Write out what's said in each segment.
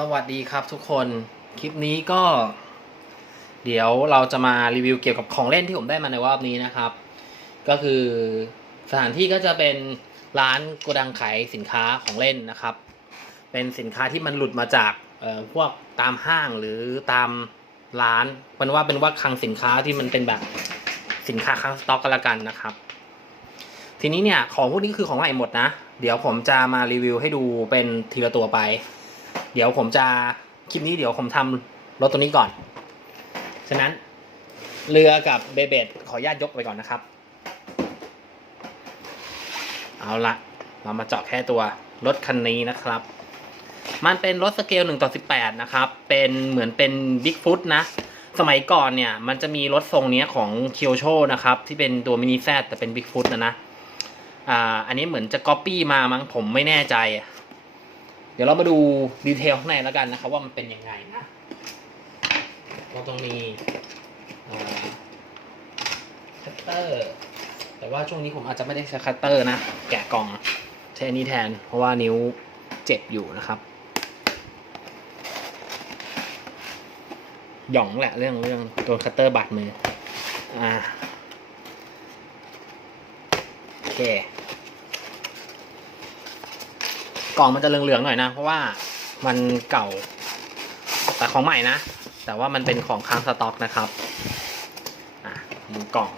สวัสดีครับทุกคน คลิปนี้ก็ เดี๋ยวเราจะมารีวิวเกี่ยวกับของเล่นที่ผมได้มาในรอบนี้นะครับ ก็คือสถานที่ก็จะเป็นร้านโกดังขายสินค้าของเล่นนะครับ เป็นสินค้าที่มันหลุดมาจากพวกตามห้างหรือตามร้านเป็นว่าเป็นว่าคลังสินค้าที่มันเป็นแบบสินค้าค้างสต็อกกันละกันนะครับ ทีนี้เนี่ยของพวกนี้คือของใหม่หมดนะ เดี๋ยวผมจะมารีวิวให้ดูเป็นทีละตัวไป เดี๋ยวผมจะคลิปนี้เดี๋ยวผมทำรถตัวนี้ก่อน ฉะนั้นเรือกับเบเบดขออนุญาตยกไปก่อนนะครับ เอาละเรามาเจาะแค่ตัวรถคันนี้นะครับ มันเป็นรถสเกล1ต่อ18 นะครับ เป็นเหมือนเป็นบิ๊กฟุตนะ สมัยก่อนเนี่ย มันจะมีรถทรงนี้ของเคียวโชนะครับ ที่เป็นตัวมินิแซดแต่เป็นบิ๊กฟุตนะนะ อ่า อันนี้เหมือนจะก๊อปปี้มามั้งผมไม่แน่ใจ เดี๋ยวเรามาดูดีเทลข้างในแล้วกันนะครับ ว่ามันเป็นยังไงนะเราต้องมีคัตเตอร์ แต่ว่าช่วงนี้ผมอาจจะไม่ได้ใช้คัตเตอร์นะ แกะกล่องใช้อันนี้แทน เพราะว่านิ้วเจ็บอยู่นะครับ หย่องแหละเรื่องเรื่องตัวคัตเตอร์บาดมือ อ่า โอเค กล่องมันจะเหลืองๆหน่อยนะ เพราะว่ามันเก่าแต่ของใหม่นะ แต่ว่ามันเป็นของค้างสต็อกนะครับอะดูกล่อง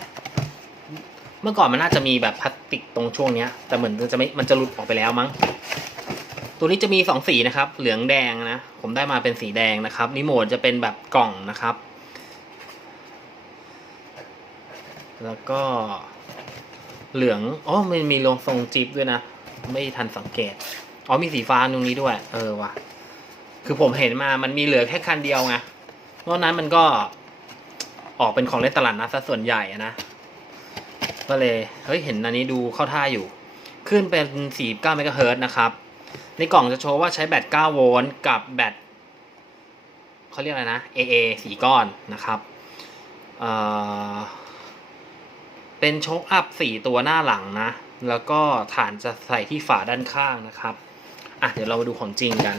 เมื่อก่อนมันน่าจะมีแบบพลาสติกตรงช่วงเนี้ย แต่เหมือนจะไม่มันจะหลุดออกไปแล้วมั้ง ตัวนี้จะมีสองสีนะครับ เหลืองแดงนะ ผมได้มาเป็นสีแดงนะครับรีโมทจะเป็นแบบกล่องนะครับ แล้วก็เหลือง อ๋อ มันมีลงทรงจิ๊บด้วยนะ ไม่ทันสังเกต อ๋อมีสีฟ้าตรงนี้ด้วย เออว่ะ คือผมเห็นมามันมีเหลือแค่คันเดียวไงนอกนั้นมันก็ออกเป็นของเล่นตลาดนัดซะส่วนใหญ่นะก็เลยเฮ้ยเห็นอันนี้ดูเข้าท่าอยู่ ขึ้นเป็น49เมกะเฮิร์ตนะครับ ในกล่องจะโชว์ว่าใช้แบต9โวลต์กับแบตเขาเรียกอะไรนะ AA สีก้อนนะครับเอ่อเป็นโชคอัพ4ตัวหน้าหลังนะ แล้วก็ฐานจะใส่ที่ฝาด้านข้างนะครับ อะเดี๋ยวเรามาดูของจริงกัน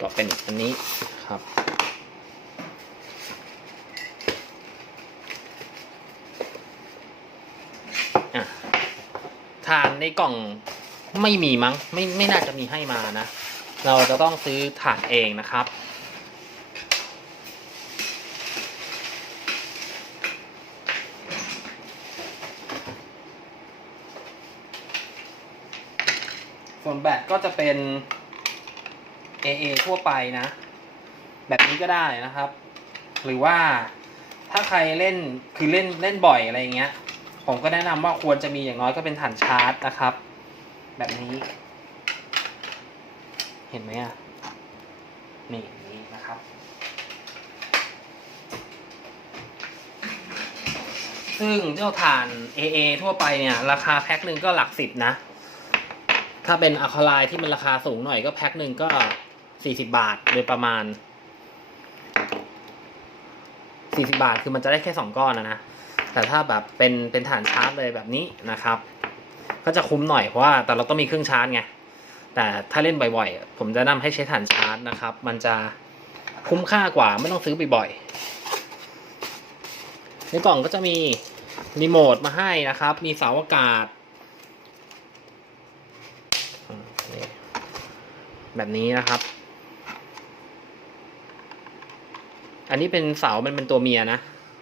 ก็เป็นอันนี้ครับอะฐานในกล่องไม่มีมั้งไม่ไม่น่าจะมีให้มานะ เราจะต้องซื้อฐานเองนะครับ แบตก็จะเป็น AA ทั่วไปนะ แบบนี้ก็ได้นะครับ หรือว่าถ้าใครเล่นคือเล่นเล่นบ่อยอะไรเงี้ย ผมก็แนะนำว่าควรจะมีอย่างน้อยก็เป็นฐานชาร์จนะครับ แบบนี้ เห็นไหมอะนี่นี้นะครับซึ่งเจ้าฐาน AA ทั่วไปเนี่ย ราคาแพ็คหนึ่งก็หลักสิบนะ ถ้าเป็นอะคาไลที่มันราคาสูงหน่อยก็แพ็คหนึ่งก็สี่สิบาทโดยประมาณสี่สิบาทคือมันจะได้แค่สองก้อนนะนะ แต่ถ้าแบบเป็นเป็นฐานชาร์จเลยแบบนี้นะครับ ก็จะคุ้มหน่อยเพราะว่าแต่เราต้องมีเครื่องชาร์จไง แต่ถ้าเล่นบ่อยๆ ผมจะนะนำให้ใช้ฐานชาร์จนะครับ มันจะคุ้มค่ากว่าไม่ต้องซื้อบ่อยๆ ในกล่องก็จะมีรีโมทมาให้นะครับ มีเสาอากาศ แบบนี้นะครับ อันนี้เป็นเสามันเป็นตัวเมียนะ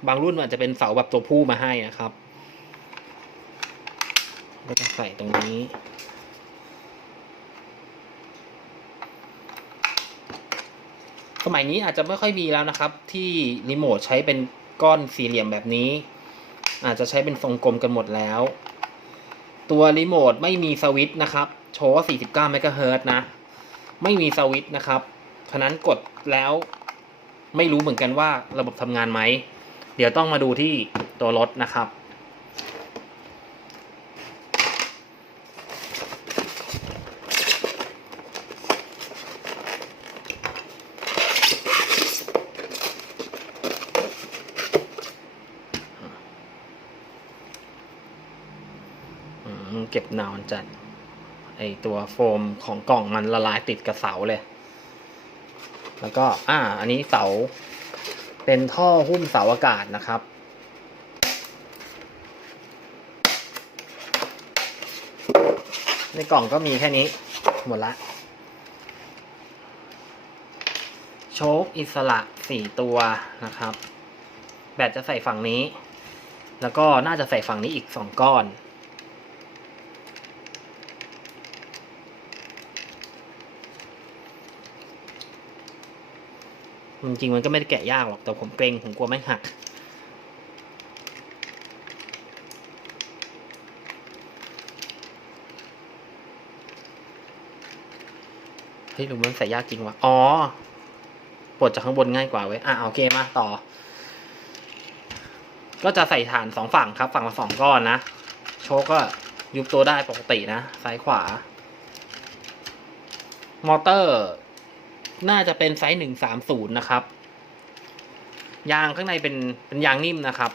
บางรุ่นอาจจะเป็นเสาแบบตัวผู้มาให้นะครับ ก็จะใส่ตรงนี้ สมัยนี้อาจจะไม่ค่อยมีแล้วนะครับ ที่รีโมทใช้เป็นก้อนสี่เหลี่ยมแบบนี้ อาจจะใช้เป็นทรงกลมกันหมดแล้ว ตัวรีโมทไม่มีสวิตช์นะครับ โชว์ว่า49เมกะเฮิรตนะ ไม่มีสวิตช์นะครับฉะนั้นกดแล้วไม่รู้เหมือนกันว่าระบบทำงานไหม เดี๋ยวต้องมาดูที่ตัวรถนะครับ เก็บนานจัด ไอตัวโฟมของกล่องมันละลายติดกับเสาเลย แล้วก็อ่าอันนี้เสาเป็นท่อหุ้มเสาอากาศนะครับในกล่องก็มีแค่นี้หมดละ โชคอิสระสี่ตัวนะครับ แบตจะใส่ฝั่งนี้ แล้วก็น่าจะใส่ฝั่งนี้อีกสองก้อน จริงๆมันก็ไม่ได้แกะยากหรอกแต่ผมเกรงผมกลัวไม่หัก เฮ้ยหรือมันใส่ยากจริงวะ อ๋อปลดจากข้างบนง่ายกว่าเว้ย อะโอเคมาต่อ ก็จะใส่ฐานสองฝั่งครับ ฝั่งละสองก้อนนะ โชก็ยุบตัวได้ปกตินะ ซ้ายขวา มอเตอร์ น่าจะเป็นไซส์หนึ่งสามศูนย์นะครับ ยางข้างในเป็นเป็นยางนิ่มนะครับ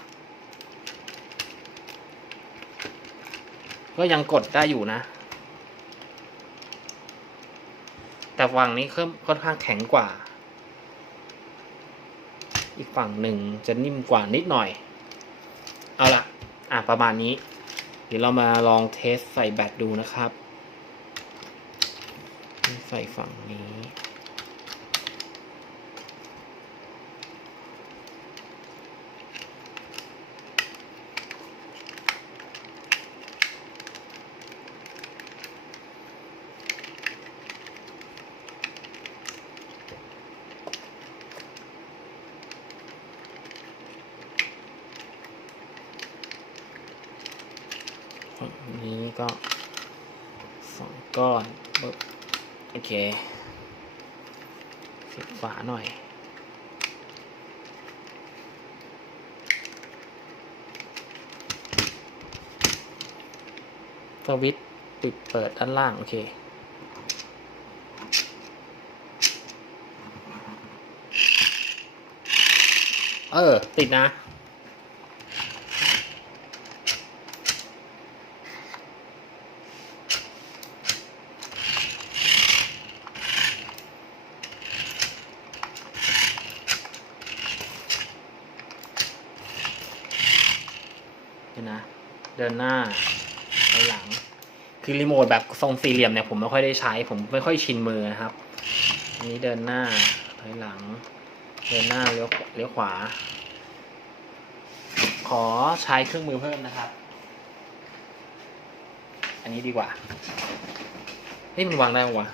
ก็ยังกดได้อยู่นะ แต่ฝั่งนี้เพิ่มค่อนข้างแข็งกว่า อีกฝั่งหนึ่งจะนิ่มกว่านิดหน่อย เอาละอะประมาณนี้ เดี๋ยวเรามาลองเทสใส่แบตดูนะครับ ใส่ฝั่งนี้ นี้ก็สองก้อนปึ๊บโอเคสียบฝาหน่อยสวิตปิดเปิดด้านล่าง โอเคเออ ติดนะ เดี๋ยวนะ เดินหน้าไปหลัง คือรีโมทแบบทรงสี่เหลี่ยมเนี่ยผมไม่ค่อยได้ใช้ ผมไม่ค่อยชินมือนะครับอันนี้เดินหน้าถอยหลัง เดินหน้าเลี้ยวเลี้ยวขวา ขอใช้เครื่องมือเพิ่มนะครับ อันนี้ดีกว่าเฮ้ยมันวางได้ปะวะ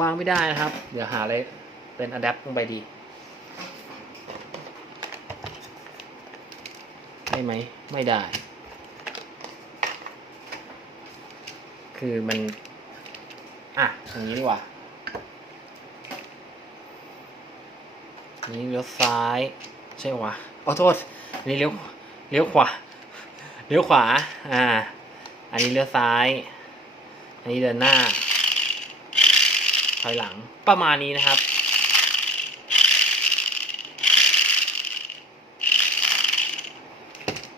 วางไม่ได้นะครับ เดี๋ยวหาอะไรเป็นอะแดปลงไปดีได้ไหม ไม่ได้ คือมัน อะอย่างนี้ดีกว่านี้เลี้ยวซ้าย ใช่วะขอโทษนนี้เลี้ยวเลี้ยวขวาเลี้ยวขวา อ่า อันนี้เลี้ยวซ้าย อันนี้เดินหน้า ถอยหลังประมาณนี้นะครับ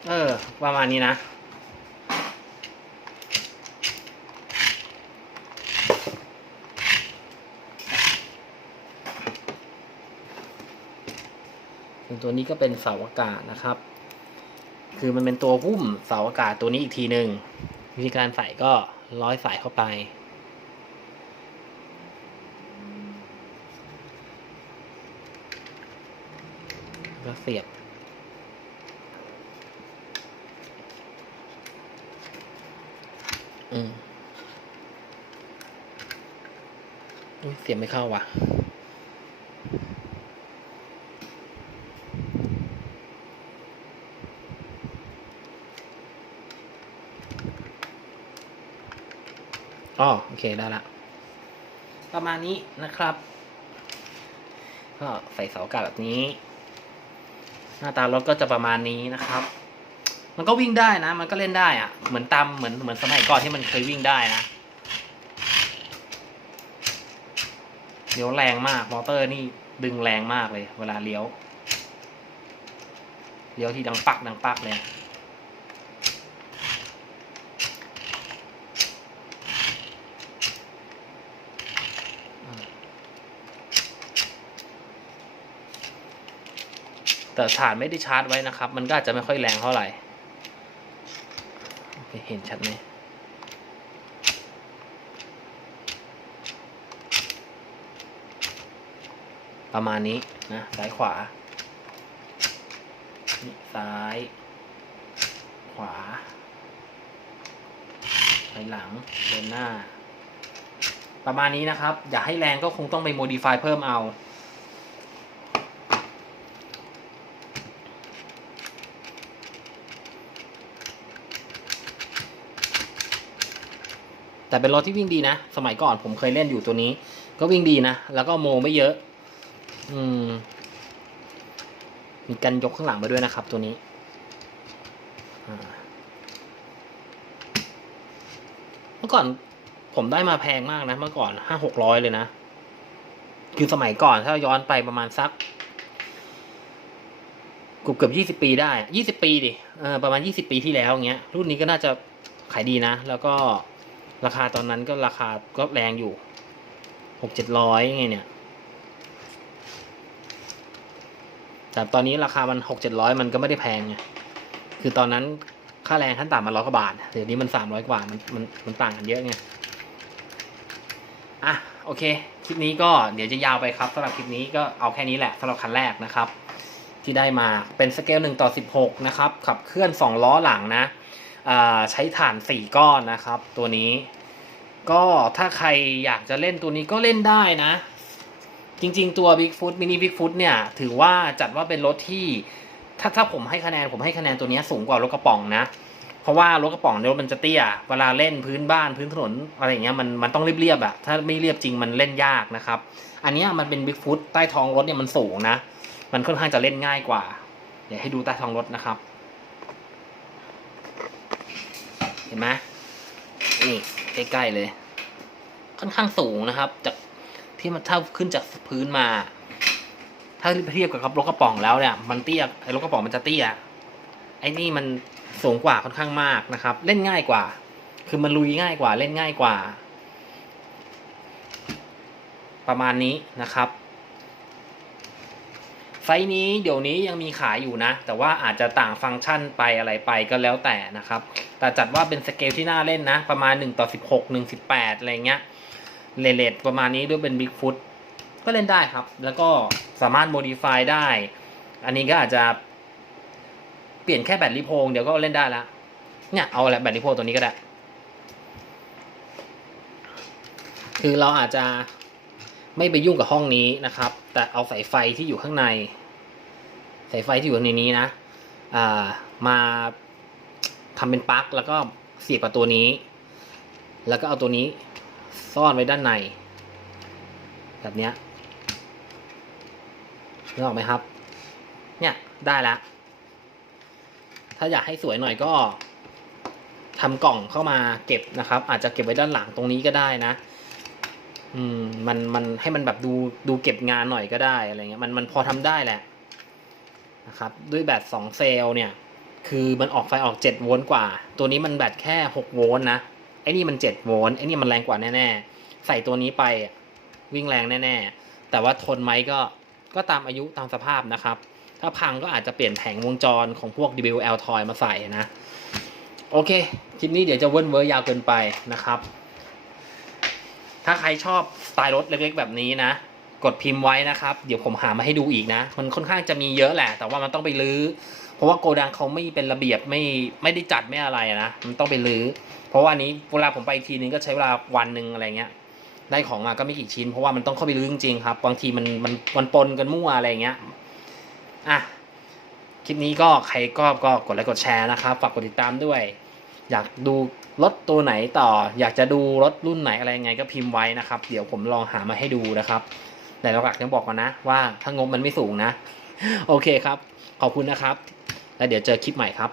เออ ประมาณนี้นะ ตัวนี้ก็เป็นเสาอากาศนะครับ คือมันเป็นตัวหุ้มเสาอากาศตัวนี้อีกทีหนึ่งวิธีการใส่ก็ร้อยสายเข้าไปแล้วเสียบอืมเสียบไม่เข้าว่ะ อ๋อโอ เคได้ละ ประมาณนี้นะครับ ก็ใส่เสาอากาศแบบนี้ หน้าตารถก็จะประมาณนี้นะครับ มันก็วิ่งได้นะ มันก็เล่นได้อะเหมือนตามเหมือนเหมือนสมัยก่อนที่มันเคยวิ่งได้นะเลี้ยวแรงมาก มอเตอร์นี่ดึงแรงมากเลย เวลาเลี้ยว เลี้ยวที่ดังปักดังปักเลย แต่ฐานไม่ได้ชาร์จไว้นะครับ มันก็อาจจะไม่ค่อยแรงเท่าไหร่เห็นชัดไหมประมาณนี้นะซ้ายขวานี่ซ้าย ขวาไปหลังเดินหน้า ประมาณนี้นะครับ อย่าให้แรงก็คงต้องไป modify เพิ่มเอา แต่เป็นรถที่วิ่งดีนะ สมัยก่อนผมเคยเล่นอยู่ตัวนี้ ก็วิ่งดีนะ แล้วก็โมไม่เยอะ อืม มีกันยกข้างหลังมาด้วยนะครับ ตัวนี้เมื่อก่อนผมได้มาแพงมากนะ เมื่อก่อนห้าหกร้อยเลยนะ คือสมัยก่อนถ้าย้อนไปประมาณสักเกือบเกือบยี่สิบปีได้ยี่สิบปีดิประมาณยี่สิบปีที่แล้วเงี้ย รุ่นนี้ก็น่าจะขายดีนะ แล้วก็ ราคาตอนนั้นก็ราคาก็แรงอยู่หกเจ็ดร้อยไงเนี่ย แต่ตอนนี้ราคามันหกเจ็ดร้อยมันก็ไม่ได้แพงไงคือตอนนั้นค่าแรงขั้นต่ำมันร้อยกว่าบาท เดี๋ยวนี้มันสามร้อยกว่ามันมันมันต่างกันเยอะไง อะโอเค คลิปนี้ก็เดี๋ยวจะยาวไปครับสำหรับคลิปนี้ก็เอาแค่นี้แหละสำหรับคันแรกนะครับ ที่ได้มาเป็นสเกล1ต่อ16นะครับ ขับเคลื่อน2ล้อหลังนะ ใช้ฐาน 4 ก้อนนะครับ ตัวนี้ ก็ถ้าใครอยากจะเล่นตัวนี้ก็เล่นได้นะ จริงๆตัว Bigfoot Mini Bigfoot เนี่ย ถือว่าจัดว่าเป็นรถที่ ถ้าถ้าผมให้คะแนนผมให้คะแนนตัวนี้สูงกว่ารถกระป๋องนะ เพราะว่ารถกระป๋องเนี่ยรถมันจะเตี้ย เวลาเล่นพื้นบ้านพื้นถนนอะไรอย่างเงี้ยมันมันต้องเรียบๆอะถ้าไม่เรียบจริงมันเล่นยากนะครับ อันนี้มันเป็น Bigfoot ใต้ท้องรถเนี่ยมันสูงนะ มันค่อนข้างจะเล่นง่ายกว่า เดี๋ยวให้ดูใต้ท้องรถนะครับ เห็นไหมนี่ใกล้ๆเลย ค่อนข้างสูงนะครับ จากที่มันเท่าขึ้นจากพื้นมา ถ้าเทียบกับรถกระป๋องแล้วเนี่ย มันเตี้ยไอ้รถกระป๋องมันจะเตี้ยไอ้นี่มันสูงกว่าค่อนข้างมากนะครับ เล่นง่ายกว่า คือมันลุยง่ายกว่าเล่นง่ายกว่า ประมาณนี้นะครับ ไซนี้เดี๋ยวนี้ยังมีขายอยู่นะ แต่ว่าอาจจะต่างฟังก์ชันไปอะไรไปก็แล้วแต่นะครับ แต่จัดว่าเป็นสเกลที่น่าเล่นนะ ประมาณ 1 ต่อ 16 1 18 อะไรเงี้ยเลเลตประมาณนี้ด้วยเป็นบิ๊กฟุตก็เล่นได้ครับ แล้วก็สามารถโมดิฟายได้ อันนี้ก็อาจจะเปลี่ยนแค่แบตลิโพงเดี๋ยวก็เล่นได้ล้วเนี่ยเอาแหละแบตลิโพงตัวนี้ก็ได้ คือเราอาจจะไม่ไปยุ่งกับห้องนี้นะครับ แต่เอาสายไฟที่อยู่ข้างใน สายไฟที่อยู่ในนี้นะอ่ามาทำเป็นปลั๊กแล้วก็เสียบกับตัวนี้ แล้วก็เอาตัวนี้ซ่อนไว้ด้านใน แบบเนี้ยนึกออกไหมครับ เนี่ยได้แล้ว ถ้าอยากให้สวยหน่อยก็ทำกล่องเข้ามาเก็บนะครับ อาจจะเก็บไว้ด้านหลังตรงนี้ก็ได้นะ อืมมันมันให้มันแบบดูดูเก็บงานหน่อยก็ได้อะไรเงี้ยมันมันพอทำได้แหละนะครับ ด้วยแบตสองเซลล์เนี่ย คือมันออกไฟออกเจ็ดโวลต์กว่า ตัวนี้มันแบตแค่หกโวลต์นะไอ้นี่มันเจ็ดโวลต์ไอ้นี่มันแรงกว่าแน่ๆ ใส่ตัวนี้ไปวิ่งแรงแน่ๆ แต่ว่าทนไหมก็ก็ตามอายุตามสภาพนะครับ ถ้าพังก็อาจจะเปลี่ยนแผงวงจรของพวก WL Toy มาใส่นะ โอเค คลิปนี้เดี๋ยวจะเว้นเวอร์ยาวเกินไปนะครับ ถ้าใครชอบสไตล์รถเล็กๆ แบบนี้นะ กดพิมพ์ไว้นะครับ เดี๋ยวผมหามาให้ดูอีกนะ มันค่อนข้างจะมีเยอะแหละ แต่ว่ามันต้องไปรื้อ เพราะว่าโกดังเขาไม่เป็นระเบียบไม่ไม่ได้จัดไม่อะไรนะ มันต้องไปรื้อ เพราะว่าอันนี้เวลาผมไปทีนึงก็ใช้เวลาวันหนึ่งอะไรเงี้ย ได้ของมาก็ไม่กี่ชิ้น เพราะว่ามันต้องเข้าไปรื้อจริงๆครับ บางทีมันมันมันปนกันมั่วอะไรเงี้ย อะ คลิปนี้ก็ใครก็ก็กดไลค์กดแชร์นะครับ ฝากกดติดตามด้วย อยากดูรถตัวไหนต่อ อยากจะดูรถรุ่นไหนอะไรยังไงก็พิมพ์ไว้นะครับ เดี๋ยวผมลองหามาให้ดูนะครับ แต่หลักๆยังบอกก่อนนะ ว่าถ้างบมันไม่สูงนะ โอเคครับ ขอบคุณนะครับ แล้วเดี๋ยวเจอคลิปใหม่ครับ